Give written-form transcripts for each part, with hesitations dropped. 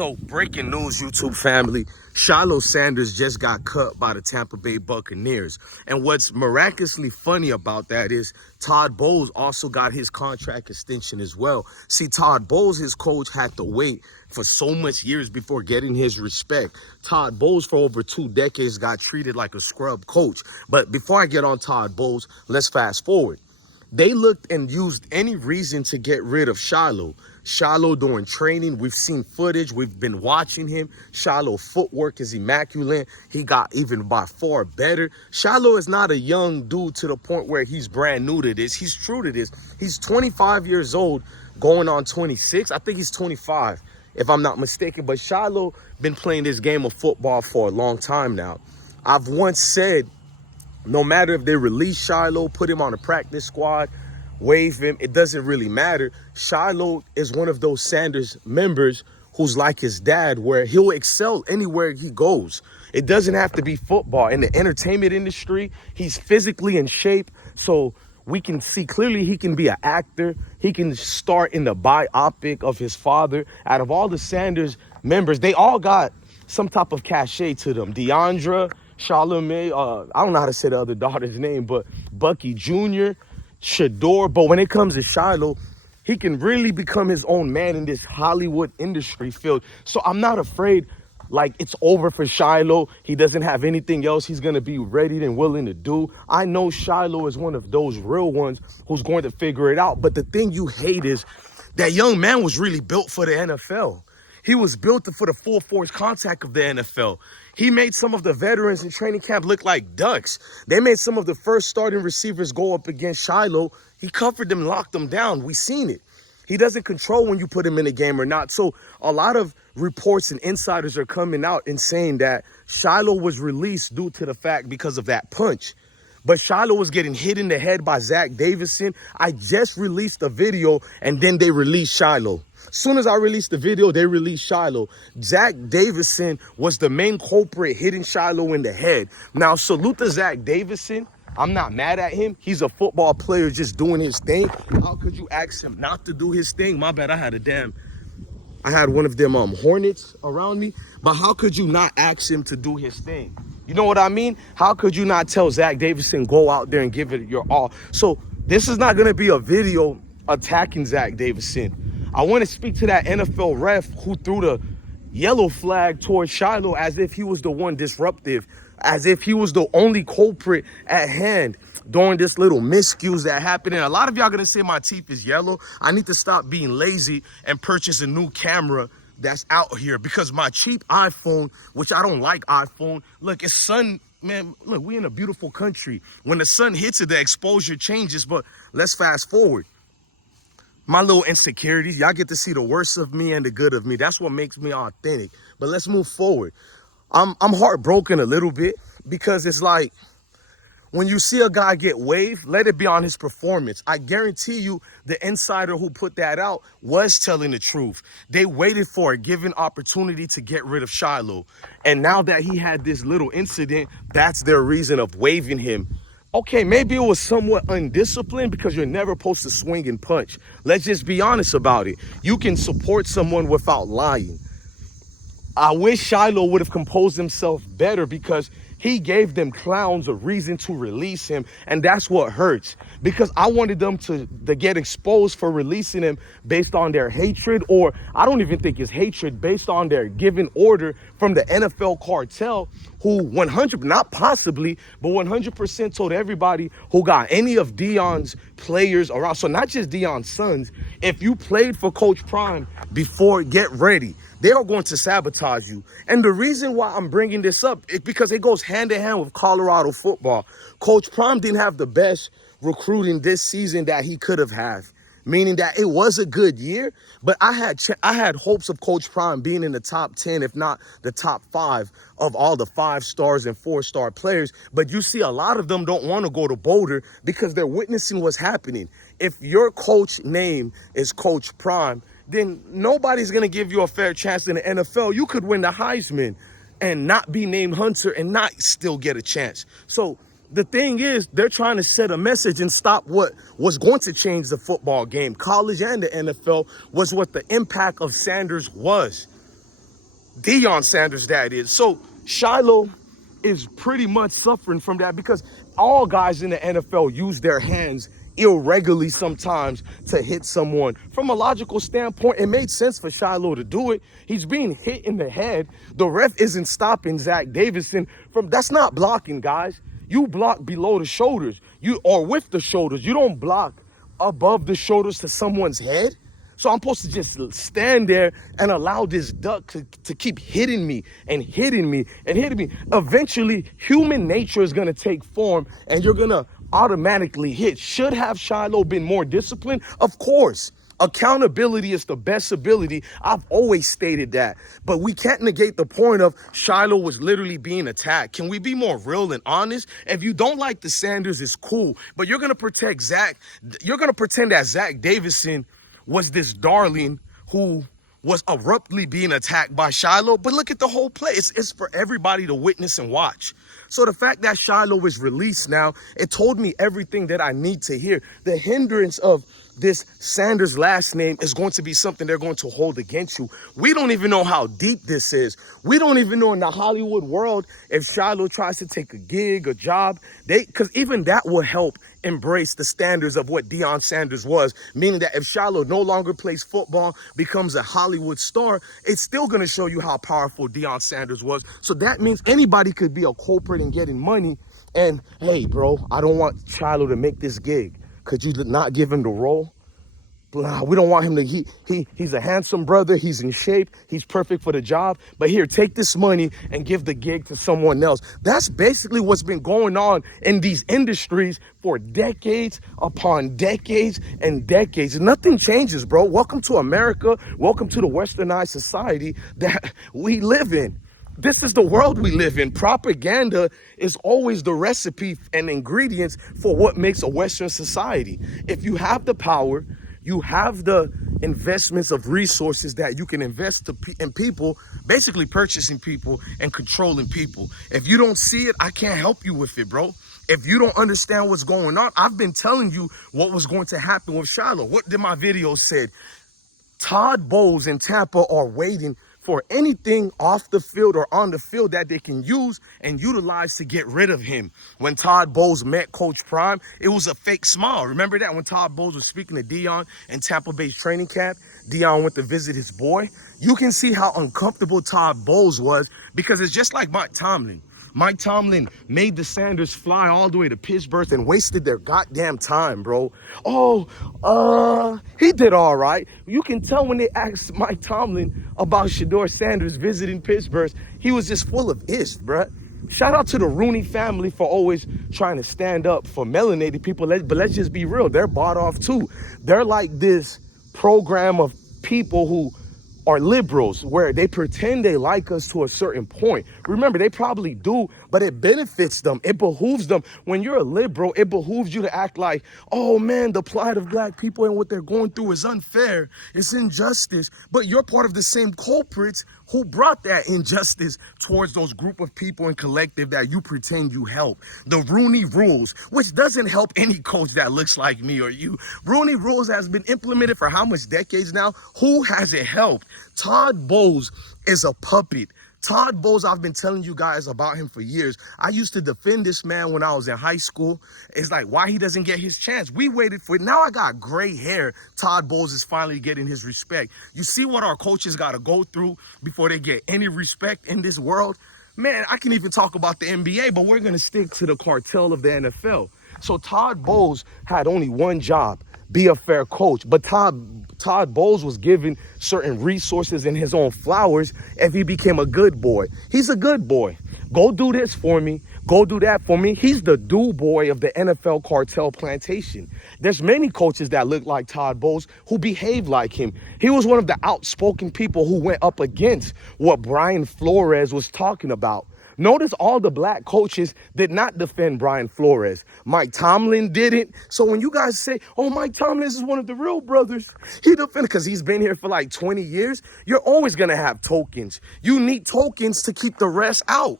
So, breaking news, YouTube family. Shiloh Sanders just got cut by the Tampa Bay Buccaneers. And what's miraculously funny about that is Todd Bowles also got his contract extension as well. See, Todd Bowles, his coach, had to wait for so much years before getting his respect. Todd Bowles, for over 2 decades, got treated like a scrub coach. But before I get on Todd Bowles, let's fast forward. They looked and used any reason to get rid of Shiloh. Shiloh during training, we've seen footage, we've been watching him. Shiloh footwork is immaculate. He got even by far better. Shiloh is not a young dude to the point where he's brand new to this. He's true to this. He's 25 years old, going on 26. I think he's 25, if I'm not mistaken. But Shiloh been playing this game of football for a long time now. I've once said, no matter if they release Shiloh, put him on a practice squad, waive him, it doesn't really matter. Shiloh is one of those Sanders members who's like his dad, where he'll excel anywhere he goes. It doesn't have to be football. In the entertainment industry, he's physically in shape, so we can see clearly he can be an actor. He can star in the biopic of his father. Out of all the Sanders members, they all got some type of cachet to them. Deandra, Charlemagne, I don't know how to say the other daughter's name, but Bucky Jr., Shador. But when it comes to Shiloh, he can really become his own man in this Hollywood industry field. So I'm not afraid like it's over for Shiloh. He doesn't have anything else he's going to be ready and willing to do. I know Shiloh is one of those real ones who's going to figure it out. But the thing you hate is that young man was really built for the NFL. He was built for the full force contact of the NFL. He made some of the veterans in training camp look like ducks. They made some of the first starting receivers go up against Shiloh. He covered them, locked them down. We seen it. He doesn't control when you put him in a game or not. So a lot of reports and insiders are coming out and saying that Shiloh was released due to the fact because of that punch. But Shiloh was getting hit in the head by Zach Davidson. I just released a video and then they released Shiloh. As soon as I released the video, they released Shiloh. Zach Davidson was the main culprit hitting Shiloh in the head. Now, salute to Zach Davidson. I'm not mad at him. He's a football player just doing his thing. How could you ask him not to do his thing? My bad, I had one of them hornets around me. But how could you not ask him to do his thing? You know what I mean? How could you not tell Zach Davidson, go out there and give it your all? So this is not going to be a video attacking Zach Davidson. I want to speak to that NFL ref who threw the yellow flag towards Shiloh as if he was the one disruptive, as if he was the only culprit at hand during this little miscues that happened. And a lot of y'all going to say my teeth is yellow. I need to stop being lazy and purchase a new camera that's out here, because my cheap iPhone, which I don't like iPhone, look, it's sun, man, look, we in a beautiful country. When the sun hits it, the exposure changes. But let's fast forward. My little insecurities, y'all get to see the worst of me and the good of me. That's what makes me authentic. But let's move forward. I'm heartbroken a little bit, because it's like, when you see a guy get waived, let it be on his performance. I guarantee you the insider who put that out was telling the truth. They waited for a given opportunity to get rid of Shiloh. And now that he had this little incident, that's their reason of waiving him. Okay, maybe it was somewhat undisciplined, because you're never supposed to swing and punch. Let's just be honest about it. You can support someone without lying. I wish Shiloh would have composed himself better, because he gave them clowns a reason to release him. And that's what hurts, because I wanted them to get exposed for releasing him based on their hatred, or I don't even think it's hatred, based on their given order from the NFL cartel, who 100, not possibly, but 100% told everybody who got any of Deion's players around. So not just Deion's sons. If you played for Coach Prime before, get ready. They are going to sabotage you. And the reason why I'm bringing this up is because it goes hand in hand with Colorado football. Coach Prime didn't have the best recruiting this season that he could have had, meaning that it was a good year, but I had hopes of Coach Prime being in the top 10, if not the top 5 of all the 5-stars and 4-star players. But you see, a lot of them don't want to go to Boulder because they're witnessing what's happening. If your coach name is Coach Prime, then nobody's going to give you a fair chance in the NFL. You could win the Heisman and not be named Hunter and not still get a chance. So the thing is, they're trying to set a message and stop what was going to change the football game, college and the NFL, was what the impact of Sanders was. Deion Sanders' dad is. So Shiloh is pretty much suffering from that because all guys in the NFL use their hands irregularly sometimes to hit someone. From a logical standpoint, it made sense for Shiloh to do it. He's being hit in the head. The ref isn't stopping Zach Davidson from, that's not blocking, guys. You block below the shoulders, or with the shoulders. You don't block above the shoulders to someone's head. So I'm supposed to just stand there and allow this duck to keep hitting me and hitting me and hitting me. Eventually, human nature is going to take form and you're going to automatically hit. Should have Shiloh been more disciplined? Of course. Accountability is the best ability. I've always stated that. But we can't negate the point of Shiloh was literally being attacked. Can we be more real and honest? If you don't like the Sanders, it's cool. But you're going to protect Zach. You're going to pretend that Zach Davidson was this darling who was abruptly being attacked by Shiloh. But look at the whole play. It's for everybody to witness and watch. So the fact that Shiloh is released now, it told me everything that I need to hear. The hindrance of this Sanders last name is going to be something they're going to hold against you. We don't even know how deep this is. We don't even know in the Hollywood world if Shiloh tries to take a gig, a job, because even that will help embrace the standards of what Deion Sanders was, meaning that if Shiloh no longer plays football, becomes a Hollywood star, it's still going to show you how powerful Deion Sanders was. So that means anybody could be a culprit in getting money. And hey, bro, I don't want Shiloh to make this gig. Could you not give him the role? We don't want him to, he's a handsome brother. He's in shape. He's perfect for the job. But here, take this money and give the gig to someone else. That's basically what's been going on in these industries for decades upon decades and decades. Nothing changes, bro. Welcome to America. Welcome to the westernized society that we live in. This is the world we live in. Propaganda is always the recipe and ingredients for what makes a Western society. If you have the power, you have the investments of resources that you can invest in people, basically purchasing people and controlling people. If you don't see it, I can't help you with it, bro. If you don't understand what's going on, I've been telling you what was going to happen with Shiloh. What did my video say? Todd Bowles in Tampa are waiting for anything off the field or on the field that they can use and utilize to get rid of him. When Todd Bowles met Coach Prime, it was a fake smile. Remember that when Todd Bowles was speaking to Deion in Tampa Bay's training camp? Deion went to visit his boy. You can see how uncomfortable Todd Bowles was because it's just like Mike Tomlin. Mike Tomlin made the Sanders fly all the way to Pittsburgh and wasted their goddamn time, bro. He did all right. You can tell when they asked Mike Tomlin about Shiloh Sanders visiting Pittsburgh, he was just full of ish, bro. Shout out to the Rooney family for always trying to stand up for melanated people. But let's just be real. They're bought off too. They're like this program of people who are liberals where they pretend they like us to a certain point. Remember, they probably do, but it benefits them. It behooves them. When you're a liberal, it behooves you to act like, oh man, the plight of black people and what they're going through is unfair. It's injustice. But you're part of the same culprits who brought that injustice towards those group of people and collective that you pretend you help. The Rooney rules, which doesn't help any coach that looks like me or you. Rooney rules has been implemented for how much decades now? Who has it helped? Todd Bowles is a puppet. Todd Bowles, I've been telling you guys about him for years. I used to defend this man when I was in high school. It's like, why he doesn't get his chance? We waited for it. Now I got gray hair. Todd Bowles is finally getting his respect. You see what our coaches got to go through before they get any respect in this world? Man, I can even talk about the NBA, but we're going to stick to the cartel of the NFL. So Todd Bowles had only one job, be a fair coach. But Todd Bowles was given certain resources and his own flowers if he became a good boy. He's a good boy. Go do this for me. Go do that for me. He's the do boy of the NFL cartel plantation. There's many coaches that look like Todd Bowles who behave like him. He was one of the outspoken people who went up against what Brian Flores was talking about. Notice all the black coaches did not defend Brian Flores. Mike Tomlin didn't. So when you guys say, oh, Mike Tomlin is one of the real brothers, he defended because he's been here for like 20 years. You're always going to have tokens. You need tokens to keep the rest out.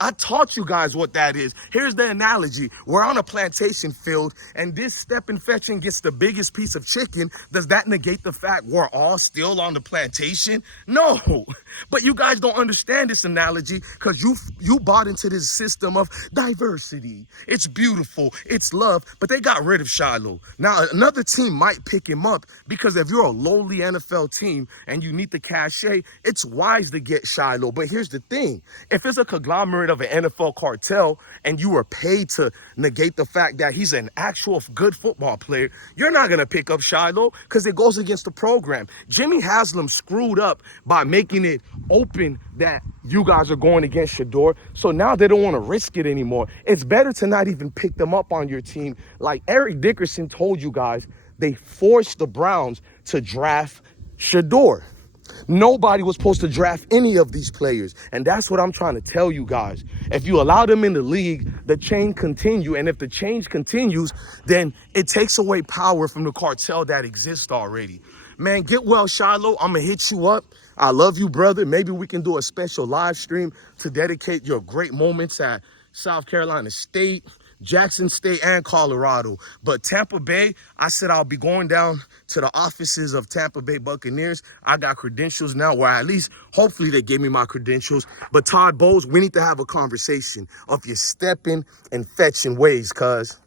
I taught you guys what that is. Here's the analogy. We're on a plantation field and this step and fetching gets the biggest piece of chicken. Does that negate the fact we're all still on the plantation? No. But you guys don't understand this analogy because you bought into this system of diversity. It's beautiful. It's love. But they got rid of Shiloh. Now, another team might pick him up because if you're a lowly NFL team and you need the cachet, it's wise to get Shiloh. But here's the thing. If it's a conglomerate of an NFL cartel and you were paid to negate the fact that he's an actual good football player, you're not going to pick up Shiloh because it goes against the program. Jimmy Haslam screwed up by making it open that you guys are going against Shador. So now they don't want to risk it anymore. It's better to not even pick them up on your team. Like Eric Dickerson told you guys, they forced the Browns to draft Shador. Nobody was supposed to draft any of these players. And that's what I'm trying to tell you guys. If you allow them in the league, the chain continue. And if the change continues, then it takes away power from the cartel that exists already. Man, get well, Shiloh. I'm going to hit you up. I love you, brother. Maybe we can do a special live stream to dedicate your great moments at South Carolina State, Jackson State, and Colorado. But Tampa Bay, I said I'll be going down to the offices of Tampa Bay Buccaneers. I got credentials now, or at least hopefully they gave me my credentials. But Todd Bowles, we need to have a conversation of your stepping and fetching ways, cuz.